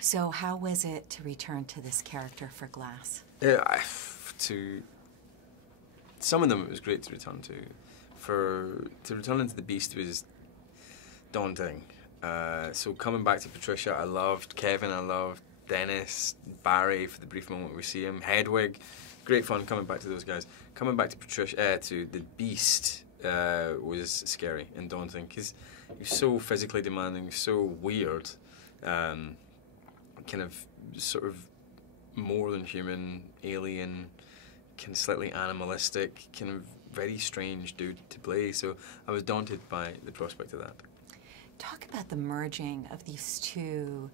So how was it to return to this character for Glass? Some of them it was great to return to. To return into the Beast was daunting. So coming back to Patricia, I loved Kevin, I loved Dennis, Barry for the brief moment we see him, Hedwig, great fun coming back to those guys. Coming back to Patricia, to the Beast was scary and daunting because he was so physically demanding, so weird, kind of sort of more than human, alien, kind of slightly animalistic, kind of very strange dude to play. So I was daunted by the prospect of that. Talk about the merging of these two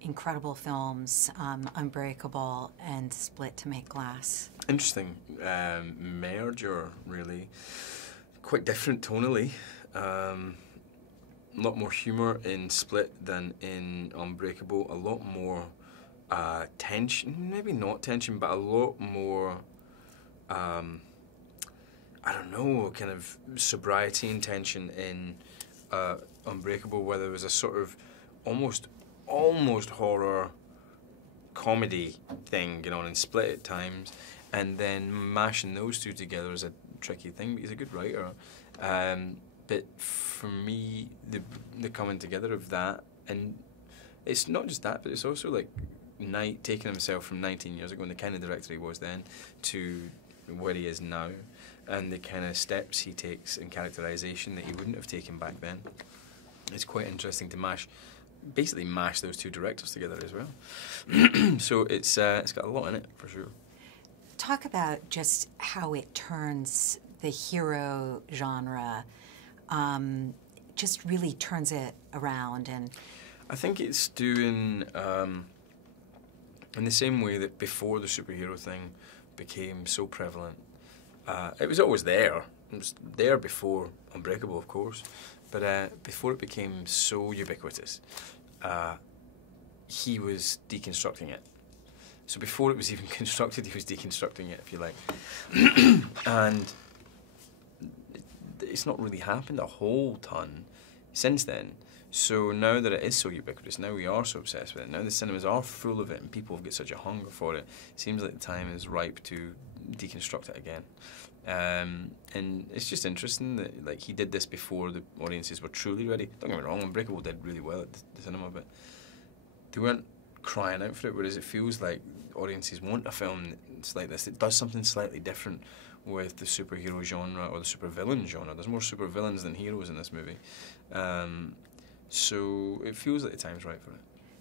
incredible films, Unbreakable and Split, to make Glass. Interesting merger, really. Quite different tonally. A lot more humour in Split than in Unbreakable. A lot more tension, maybe not tension, but a lot more, I don't know, kind of sobriety and tension in Unbreakable, where there was a sort of almost horror comedy thing going on in Split at times, and then mashing those two together is a tricky thing, but he's a good writer. But for me, the coming together of that, and it's not just that, but it's also like Knight taking himself from 19 years ago and the kind of director he was then to where he is now, and the kind of steps he takes in characterization that he wouldn't have taken back then. It's quite interesting to basically mash those two directors together as well. So it's got a lot in it, for sure. Talk about just how it turns the hero genre, just really turns it around. And I think it's doing, in the same way that before the superhero thing became so prevalent, it was always there. It was there before Unbreakable, of course, but before it became so ubiquitous, he was deconstructing it. So before it was even constructed, he was deconstructing it, if you like. And it's not really happened a whole ton since then. So now that it is so ubiquitous, now we are so obsessed with it, now the cinemas are full of it and people have got such a hunger for it, it seems like the time is ripe to deconstruct it again. And it's just interesting that like he did this before the audiences were truly ready. Don't get me wrong, Unbreakable did really well at the cinema, but they weren't crying out for it, whereas it feels like audiences want a film that's like this. It does something slightly different with the superhero genre or the supervillain genre. There's more supervillains than heroes in this movie. So it feels like the time's right for it.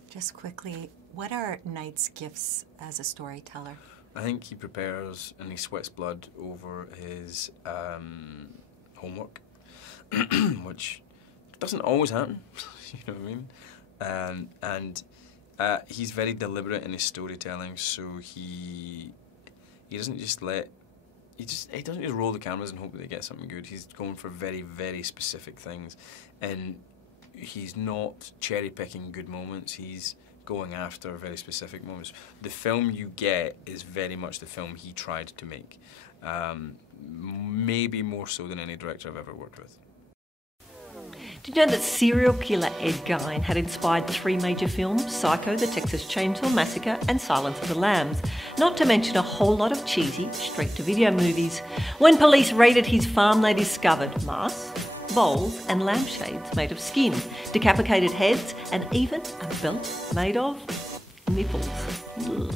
Just quickly, what are Knight's gifts as a storyteller? I think he prepares and he sweats blood over his homework, which doesn't always happen, you know what I mean? And he's very deliberate in his storytelling, so he doesn't just he doesn't just roll the cameras and hope that they get something good. He's going for very, very specific things, and he's not cherry-picking good moments. He's going after very specific moments. The film you get is very much the film he tried to make, maybe more so than any director I've ever worked with. Did you know that serial killer Ed Gein had inspired 3 major films, Psycho, The Texas Chainsaw Massacre and Silence of the Lambs, not to mention a whole lot of cheesy straight-to-video movies? When police raided his farm, they discovered masks, bowls and lampshades made of skin, decapitated heads and even a belt made of nipples. Ugh.